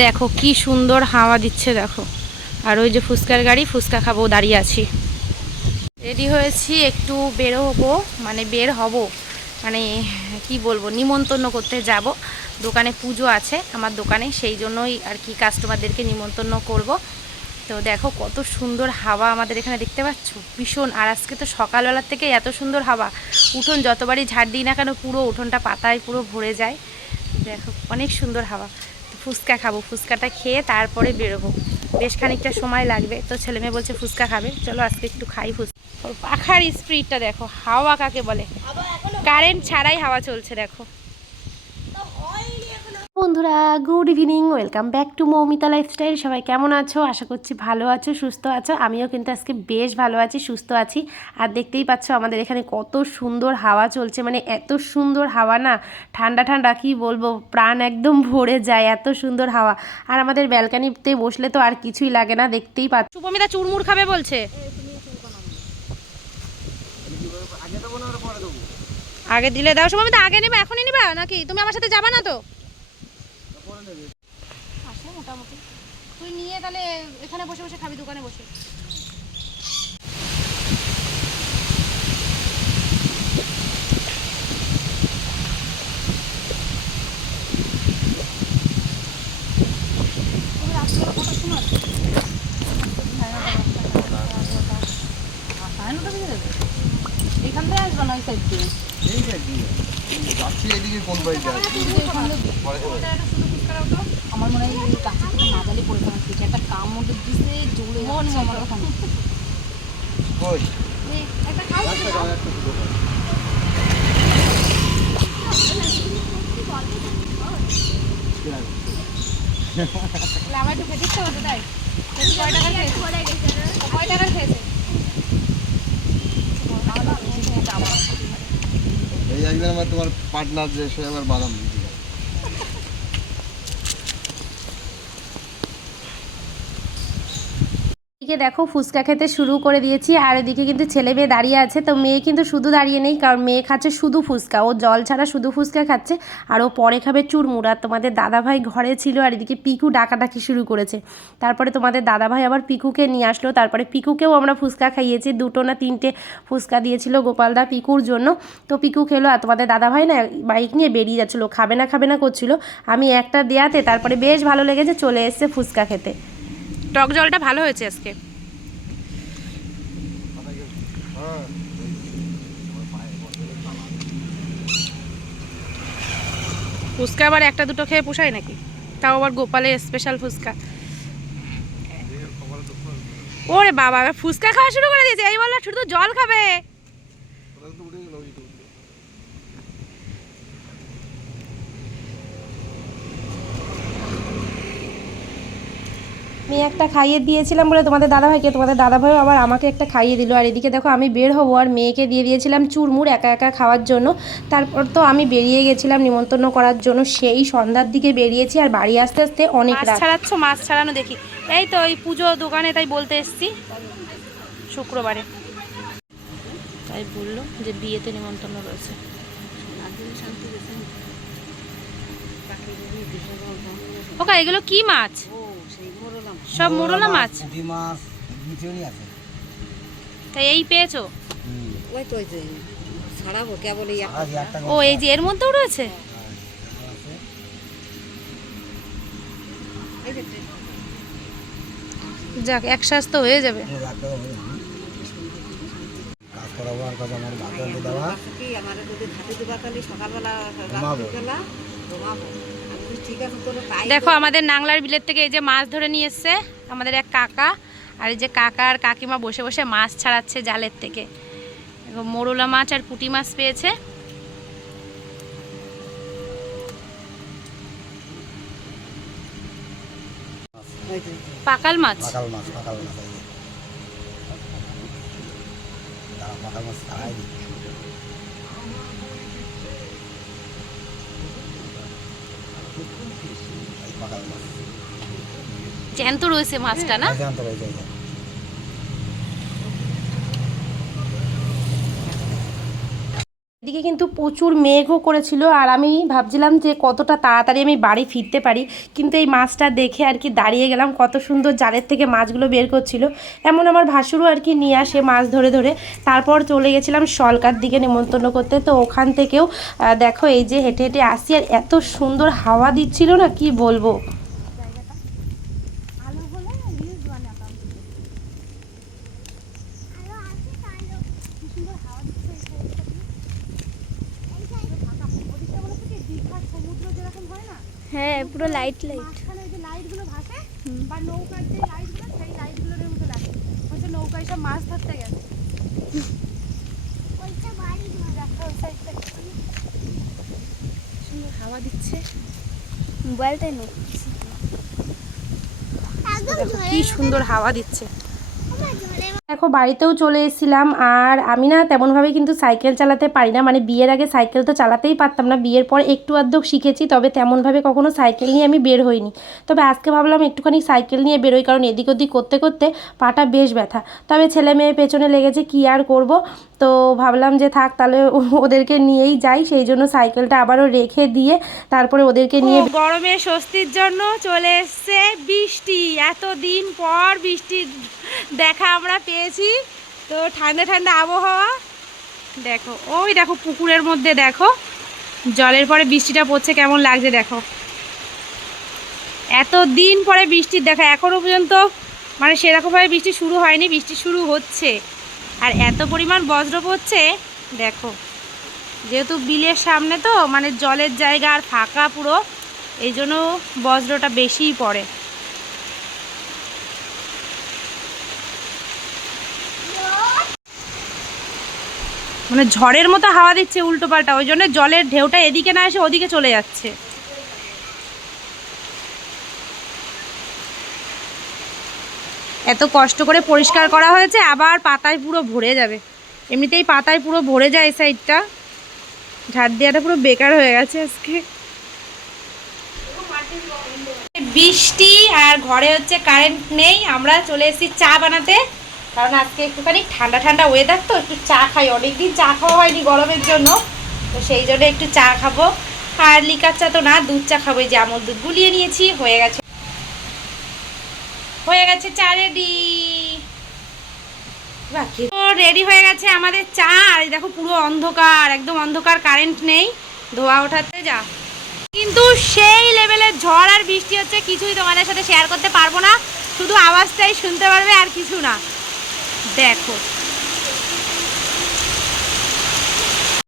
দেখো কি সুন্দর হাওয়া দিচ্ছে দেখো। আর ওই যে ফুচকার গাড়ি, ফুচকা খাবো, দাঁড়িয়ে আছি। রেডি হয়েছি, একটু বেরোবো, মানে বের হব, মানে কি বলবো, নিমন্ত্রণ করতে যাব। দোকানে পুজো আছে আমার দোকানে, সেই জন্যই আর কি কাস্টমারদেরকে নিমন্ত্রণ করব। তো দেখো কত সুন্দর হাওয়া আমাদের এখানে, দেখতে পাচ্ছ ভীষণ। আর আজকে তো সকালবেলার থেকে এত সুন্দর হাওয়া, উঠোন যতবারই ঝাড় দিই না কেন পুরো উঠোনটা পাতায় পুরো ভরে যায়। দেখো অনেক সুন্দর হাওয়া। ফুচকা খাবো, ফুচকাটা খেয়ে তারপরে বেরোবো, বেশ খানিকটা সময় লাগবে। তো ছেলেমেয়ে বলছে ফুচকা খাবে, চলো আজকে একটু খাই ফুচকা। পাখার স্পিডটা দেখো, হাওয়া কাকে বলে, কারেন্ট ছাড়াই হাওয়া চলছে দেখো। বন্ধুরা good evening, welcome back to Moumita lifestyle. সবাই কেমন আছো? আশা করছি ভালো আছো, সুস্থ আছো। আমিও কিন্তু আজকে বেশ ভালো আছি, সুস্থ আছি। আর দেখতেই পাচ্ছ আমাদের এখানে কত সুন্দর হাওয়া চলছে, মানে এত সুন্দর হাওয়া না, ঠান্ডা ঠান্ডা কি বলবো, প্রাণ একদম ভরে যায়, এত সুন্দর হাওয়া। আর আমাদের ব্যালকানিতে বসলে তো আর কিছুই লাগে না, দেখতেই পাচ্ছ। শুভমিতা চুরমুর খাবে বলছে, আগে দিলে দাও। শুভমিতা আগে নেবে, এখনই নিবা নাকি? তুমি আমার সাথে যাবা না তো? আসে মোটামুটি, তুই নিয়ে তাহলে এখানে বসে বসে খাবি, দোকানে বসে। এইখান থেকে আসবো না, ওই সাইড দিয়ে। আমার মনে হয় গাছে থেকে মাদালি পড়ে থাকা ঠিক একটা কাম মধ্যে দিতে জোরে যাচ্ছে আমার ওখানে। একটা খাও, আমার একটু খেতে ইচ্ছে হতো তাই। কয় টাকা খেয়েছে? কয় টাকা খেয়েছে? এই একদিন আমার তোমার পার্টনার যে সে আমার বাদাম দিয়েছিল। এদিকে দেখো ফুচকা খেতে শুরু করে দিয়েছি, আর এদিকে কিন্তু ছেলে মেয়ে দাঁড়িয়ে আছে। তো মেয়ে কিন্তু শুধু দাঁড়িয়ে নেই, কারণ মেয়ে খাচ্ছে শুধু ফুচকা, ও জল ছাড়া শুধু ফুচকা খাচ্ছে। আর ও পরে খাবে চুরমুর। আর তোমাদের দাদাভাই ঘরে ছিল, আর এদিকে পিকু ডাকাডাকি শুরু করেছে। তারপরে তোমাদের দাদাভাই আবার পিকুকে নিয়ে আসলো, তারপরে পিকুকেও আমরা ফুচকা খাইয়েছি, 2টো না 3টে ফুচকা দিয়েছিল গোপালদা পিকুর জন্য। তো পিকু খেলো, আর তোমাদের দাদাভাই না বাইক নিয়ে বেরিয়ে যাচ্ছিলো, খাবে না করছিল। আমি একটা দেয়াতে তারপরে বেশ ভালো লেগেছে, চলে এসছে ফুচকা খেতে। টক জলটা ভালো হয়েছে আজকে। ফুচকা আবার একটা দুটো খেয়ে পোষায় নাকি? তাও আবার গোপালের স্পেশাল ফুচকা। ওরে বাবা, ফুচকা খাওয়া শুরু করে দিয়েছে, এই বললো শুধু জল খাবে। আমি একটা খাইয়ে দিয়েছিলাম বলে তোমাদের দাদাভাইকে, তোমাদের দাদাভাইও আবার আমাকে একটা খাইয়ে দিল। আর এদিকে দেখো আমি বের হবো, আর মেয়েকে দিয়ে দিয়েছিলাম চুরমুর একা একা খাওয়ার জন্য। তারপর তো আমি বেরিয়ে গেছিলাম নিমন্ত্রণ করার জন্য, সেই সন্ধ্যার দিকে বেরিয়েছি, আর বাড়ি আস্তে আস্তে অনেক রাত। মাছ ছাড়াচ্ছ? মাছ ছাড়ানো দেখি, এই তো ওই পুজো দোকানে, তাই বলতে এসছি শুক্রবারে, তাই বললো যে বিয়েতে নিমন্ত্রণ রয়েছে। ওকা এগুলো কি মাছ? সব মোরলা মাছ। তাই এই পেয়েছো? ও এই যে এর মধ্যেও রয়েছে। যাক, এক শ্বাস তো হয়ে যাবে। দেখো আমাদের নাংলার বিলের থেকে এই যে মাছ ধরে নিয়ে এসছে আমাদের এক কাকা, আর এই যে কাকা আর কাকিমা বসে বসে মাছ ছাড়াচ্ছে জালের থেকে। মোরলা মাছ আর পুঁটি মাছ পেয়েছে। পাকাল মাছ, জ্যান্ত রয়েছে মাছটা না? এদিকে কিন্তু প্রচুর মেঘও করেছিল, আর আমি ভাবছিলাম যে কতটা তাড়াতাড়ি আমি বাড়ি ফিরতে পারি, কিন্তু এই মাছটা দেখে আর কি দাঁড়িয়ে গেলাম। কত সুন্দর জালের থেকে মাছগুলো বের করছিল, এমন আমার ভাসুরও আর কি নিয়ে আসে মাছ ধরে ধরে। তারপর চলে গেছিলাম সলকার দিকে নেমন্তন্ন করতে, তো ওখান থেকেও দেখো এই যে হেঁটে হেঁটে আসি, আর এত সুন্দর হাওয়া দিচ্ছিল না কি বলবো। হ্যাঁ পুরো লাইট লাইট। মাঝখানে যে লাইটগুলো ভাসে বা নৌকার যে লাইটগুলো, সেই লাইটগুলোর মতো লাগে, হচ্ছে নৌকায় সব মাছ ধরতে গেছে। সুন্দর হাওয়া দিচ্ছে, মোবাইলটাই নো কি সুন্দর হাওয়া দিচ্ছে। দেখো বাড়িতেও চলে এসেছিলাম, আর আমি না তেমনভাবে কিন্তু সাইকেল চালাতে পারি না, মানে বিয়ের আগে সাইকেল তো চালাতেই পারতাম না, বিয়ের পর একটু আধটু শিখেছি, তবে তেমনভাবে কখনো সাইকেল নিয়ে আমি বের হইনি। তবে আজকে ভাবলাম একটুখানি সাইকেল নিয়ে বেরোই, কারণ এদিক ওদিক করতে করতে পাটা বেশ ব্যথা। তবে ছেলে মেয়ে পেছনে লেগেছে, কি আর করব, তো ভাবলাম যে থাক তাহলে ওদেরকে নিয়েই যাই, সেই জন্য সাইকেলটা আবারও রেখে দিয়ে তারপরে ওদেরকে নিয়ে। গরমে স্বস্তির জন্য চলে এসছে বৃষ্টি, এতদিন পর বৃষ্টির দেখা আমরা পেয়েছি, তো ঠান্ডা ঠান্ডা আবহাওয়া। দেখো ওই দেখো পুকুরের মধ্যে দেখো জলের পরে বৃষ্টিটা পড়ছে, কেমন লাগছে দেখো। এতদিন পরে বৃষ্টির দেখা, এখনও পর্যন্ত মানে সেরকমভাবে বৃষ্টি শুরু হয়নি, বৃষ্টি শুরু হচ্ছে, আর এত পরিমাণ বজ্র পড়ছে দেখো। যেহেতু বিলের সামনে তো মানে জলের জায়গা আর ফাঁকা পুরো, এই জন্য বজ্রটা বেশিই পড়ে। মানে ঝড়ের মতো হাওয়া দিচ্ছে উল্টো পাল্টা, ওই জন্য জলের ঢেউটা এদিকে না এসে ওদিকে চলে যাচ্ছে। এত কষ্ট করে পরিষ্কার করা হয়েছে, আবার পাতায় পুরো ভরে যাবে, এমনিতেই পাতায় পুরো ভরে যায় এই সাইডটা, ঝাড় দেওয়াটা পুরো বেকার হয়ে গেছে আজকে। বৃষ্টি আর ঘরে হচ্ছে কারেন্ট নেই, আমরা চলে এসেছি চা বানাতে, কারণ আজকে একটুখানি ঠান্ডা ঠান্ডা ওয়েদার, তো একটু চা খাই, অনেকদিন চা খাওয়া হয়নি গরমের জন্য, তো সেই জন্য একটু চা খাবো। আর লিকার চা তো না, দুধ চা খাবো, এই যে আমল দুধ গুলিয়ে নিয়েছি, হয়ে গেছে চা রেডি। রেডি হয়ে গেছে আমাদের চা, আর দেখো পুরো অন্ধকার, একদম অন্ধকার, কারেন্ট নেই, ধোয়া ওঠাতে যা। কিন্তু সেই লেভেলের ঝড় আর বৃষ্টি হচ্ছে, কিছুই তোমাদের সাথে শেয়ার করতে পারবো না, শুধু আওয়াজটাই শুনতে পারবে আর কিছু না। দেখো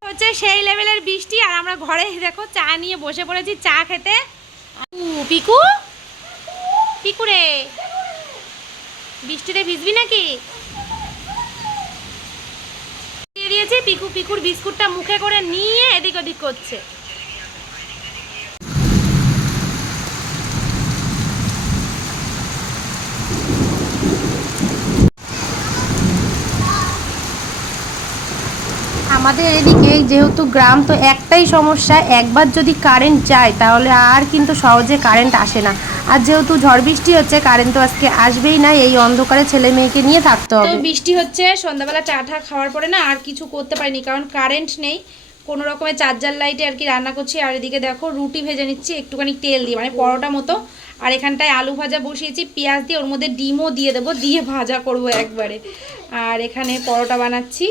হচ্ছে সেই লেভেলের বৃষ্টি, আর আমরা ঘরে দেখো চা নিয়ে বসে পড়েছি চা খেতে। পিকু পিকু রে, বৃষ্টিতে ভিজবি নাকি? দিয়ে দিয়েছি, পিকু পিকুর বিস্কুটটা মুখে করে নিয়ে এদিক ওদিক করছে। আমাদের এদিকে যেহেতু গ্রাম, তো একটাই সমস্যা, একবার যদি কারেন্ট যায় তাহলে আর কিন্তু সহজে কারেন্ট আসে না, আর যেহেতু ঝড় বৃষ্টি হচ্ছে কারেন্ট তো আজকে আসবেই না, এই অন্ধকারে ছেলে মেয়েকে নিয়ে থাকতে হবে। তো বৃষ্টি হচ্ছে, সন্ধ্যাবেলা চা টা খাওয়ার পরে না আর কিছু করতে পারিনি, কারণ কারেন্ট নেই, কোনো রকমের চার্জার লাইটে আর কি রান্না করছি। আর এদিকে দেখো রুটি ভেজে নিচ্ছি একটুখানি তেল দিয়ে, মানে পরোটা মতো, আর এখানটায় আলু ভাজা বসিয়েছি পেঁয়াজ দিয়ে, ওর মধ্যে ডিমও দিয়ে দেবো, দিয়ে ভাজা করব একবারে। আর এখানে পরোটা বানাচ্ছি।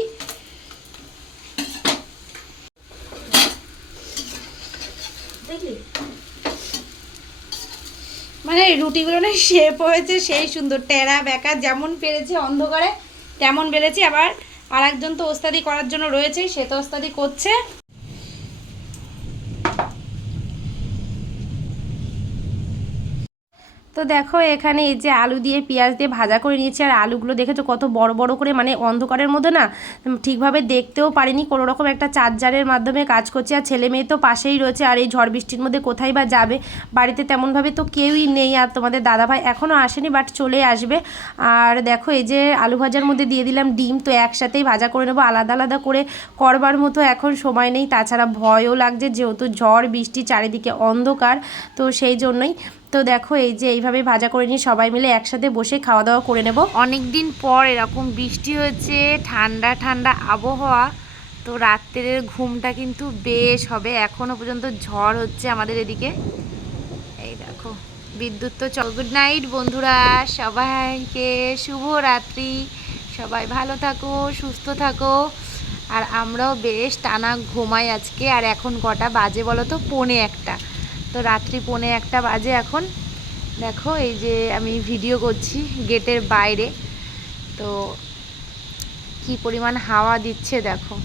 মানে রুটিগুলো না শেপ হয়েছে সেই সুন্দর, টেরা বেঁকা, যেমন পেরেছে অন্ধকারে তেমন বেড়েছি। আবার আর একজন তো ওস্তাদি করার জন্য রয়েছে, সে তো ওস্তাদি করছে। তো দেখো এখানে এই যে আলু দিয়ে পেঁয়াজ দিয়ে ভাজা করে নিয়েছি, আর আলুগুলো দেখেছো কত বড় বড় করে, মানে অন্ধকারের মধ্যে না ঠিকভাবে দেখতেও পারিনি, কোনো রকম একটা চার্জারের মাধ্যমে কাজ করছি। আর ছেলে মেয়ে তো পাশেই রয়েছে, আর এই ঝড় বৃষ্টির মধ্যে কোথায় বা যাবে, বাড়িতে তেমনভাবে তো কেউই নেই, আর তোমাদের দাদাভাই এখনও আসেনি, বাট চলে আসবে। আর দেখো এই যে আলু ভাজার মধ্যে দিয়ে দিলাম ডিম, তো একসাথেই ভাজা করে নেবো, আলাদা আলাদা করে করবার মতো এখন সময় নেই, তাছাড়া ভয়ও লাগছে, যেহেতু ঝড় বৃষ্টি চারিদিকে অন্ধকার, তো সেই জন্যই। তো দেখো এই যে এইভাবে ভাজা করে নিয়ে সবাই মিলে একসাথে বসে খাওয়া দাওয়া করে নেব। অনেক দিন পর এরকম বৃষ্টি হয়েছে, ঠান্ডা ঠান্ডা আবহাওয়া, তো রাত্রের ঘুমটা কিন্তু বেশ হবে, এখনো পর্যন্ত ঝড় হচ্ছে আমাদের এদিকে। এই দেখো বিদ্যুৎ তো চল। গুড নাইট বন্ধুরা, সবাইকে শুভ রাত্রি। সবাই ভালো থাকো, সুস্থ থাকো। আর আমরাও বেশ টানা ঘুমাই আজকে। আর এখন কটা বাজে বলো তো? 1:45। তো রাত্রি 1:45 বাজে এখন। দেখো এই যে আমি ভিডিও করছি গেটের বাইরে, তো কি পরিমাণ হাওয়া দিচ্ছে দেখো।